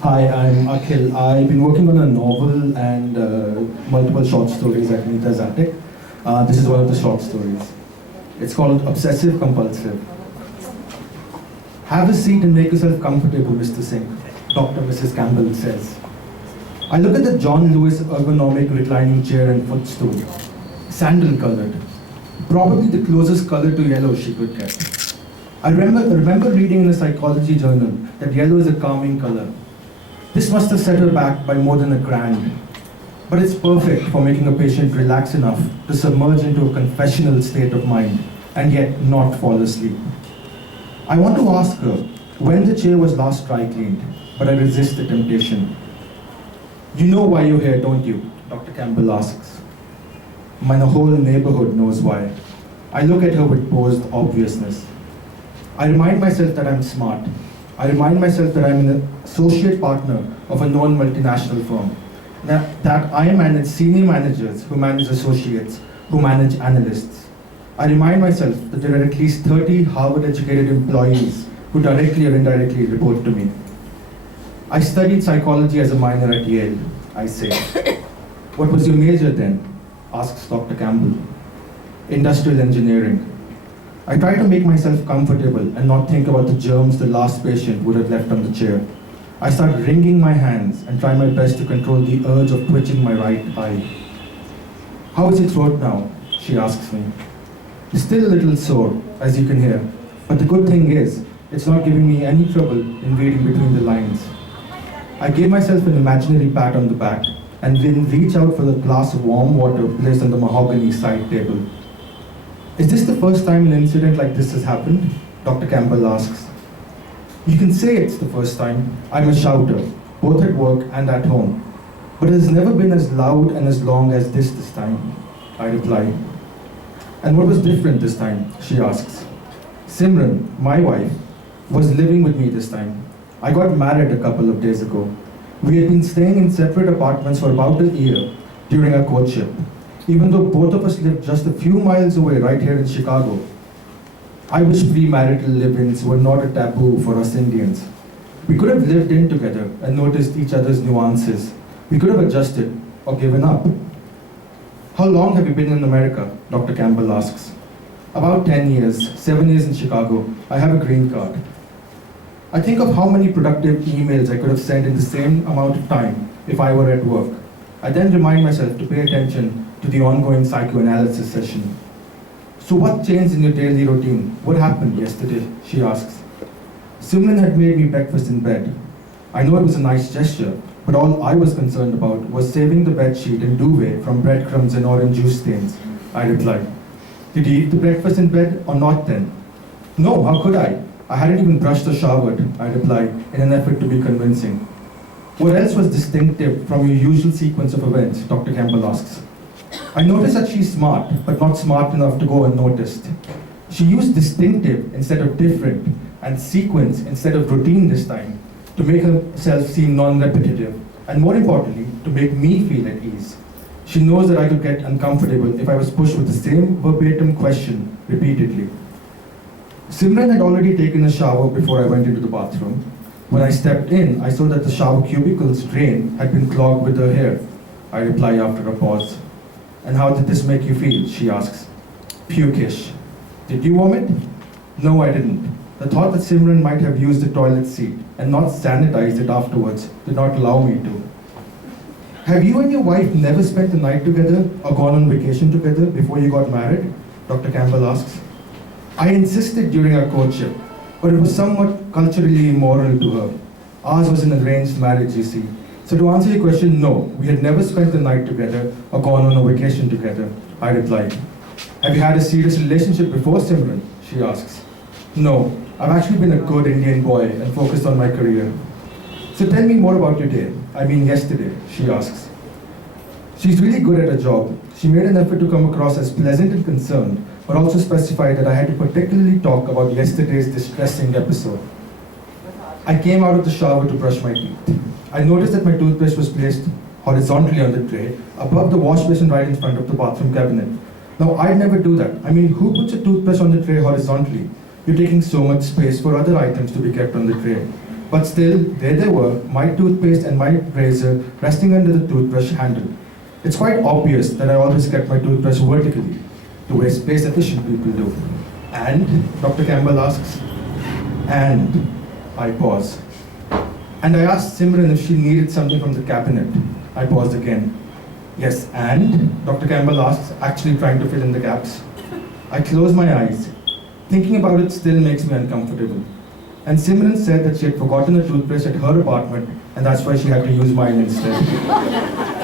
Hi, I'm Akhil. I've been working on a novel and multiple short stories at Anita'sAttic. This is one of the short stories. It's called Obsessive Compulsive. Have a seat and make yourself comfortable, Mr. Singh, Dr. Mrs. Campbell says. I look at the John Lewis ergonomic reclining chair and footstool, sandal-colored, probably the closest color to yellow she could get. I remember reading in a psychology journal that yellow is a calming color. This must have set her back by more than $1,000. But it's perfect for making a patient relax enough to submerge into a confessional state of mind and yet not fall asleep. I want to ask her when the chair was last dry cleaned, but I resist the temptation. You know why you're here, don't you? Dr. Campbell asks. My whole neighborhood knows why. I look at her with posed obviousness. I remind myself that I'm smart. I remind myself that I'm an associate partner of a known multinational firm, that I manage senior managers who manage associates, who manage analysts. I remind myself that there are at least 30 Harvard-educated employees who directly or indirectly report to me. I studied psychology as a minor at Yale, I say. What was your major then? Asks Dr. Campbell. Industrial engineering. I try to make myself comfortable and not think about the germs the last patient would have left on the chair. I start wringing my hands and try my best to control the urge of twitching my right eye. How is your throat now? She asks me. It's still a little sore, as you can hear, but the good thing is, it's not giving me any trouble in reading between the lines. I give myself an imaginary pat on the back and then reach out for the glass of warm water placed on the mahogany side table. Is this the first time an incident like this has happened? Dr. Campbell asks. You can say it's the first time. I'm a shouter, both at work and at home. But it has never been as loud and as long as this time, I reply. And what was different this time? She asks. Simran, my wife, was living with me this time. I got married a couple of days ago. We had been staying in separate apartments for about a year during our courtship, even though both of us lived just a few miles away right here in Chicago. I wish premarital live-ins were not a taboo for us Indians. We could have lived in together and noticed each other's nuances. We could have adjusted or given up. How long have you been in America? Dr. Campbell asks. About 10 years, 7 years in Chicago. I have a green card. I think of how many productive emails I could have sent in the same amount of time if I were at work. I then remind myself to pay attention to the ongoing psychoanalysis session. So what changed in your daily routine? What happened yesterday? She asks. Simran had made me breakfast in bed. I know it was a nice gesture, but all I was concerned about was saving the bedsheet and duvet from breadcrumbs and orange juice stains. I replied. Did you eat the breakfast in bed or not then? No, how could I? I hadn't even brushed or showered, I replied, in an effort to be convincing. What else was distinctive from your usual sequence of events? Dr. Campbell asks. I noticed that she's smart, but not smart enough to go unnoticed. She used distinctive instead of different, and sequence instead of routine this time, to make herself seem non-repetitive, and more importantly, to make me feel at ease. She knows that I could get uncomfortable if I was pushed with the same verbatim question repeatedly. Simran had already taken a shower before I went into the bathroom. When I stepped in, I saw that the shower cubicle's drain had been clogged with her hair. I reply after a pause. And how did this make you feel? She asks. Pukish. Did you vomit? No, I didn't. The thought that Simran might have used the toilet seat and not sanitized it afterwards did not allow me to. Have you and your wife never spent the night together or gone on vacation together before you got married? Dr. Campbell asks. I insisted during our courtship, but it was somewhat culturally immoral to her. Ours was an arranged marriage, you see. So to answer your question, no, we had never spent the night together or gone on a vacation together, I replied. Have you had a serious relationship before Simran? She asks. No, I've actually been a good Indian boy and focused on my career. So tell me more about your day. I mean yesterday, she asks. She's really good at her job. She made an effort to come across as pleasant and concerned, but also specified that I had to particularly talk about yesterday's distressing episode. I came out of the shower to brush my teeth. I noticed that my toothbrush was placed horizontally on the tray, above the wash basin right in front of the bathroom cabinet. Now, I'd never do that. I mean, who puts a toothbrush on the tray horizontally? You're taking so much space for other items to be kept on the tray. But still, there they were, my toothpaste and my razor resting under the toothbrush handle. It's quite obvious that I always kept my toothbrush vertically, the way space-efficient people do. And, Dr. Campbell asks, and I pause. And I asked Simran if she needed something from the cabinet. I paused again. Yes, and, Dr. Campbell asks, actually trying to fill in the gaps. I close my eyes. Thinking about it still makes me uncomfortable. And Simran said that she had forgotten a toothbrush at her apartment, and that's why she had to use mine instead.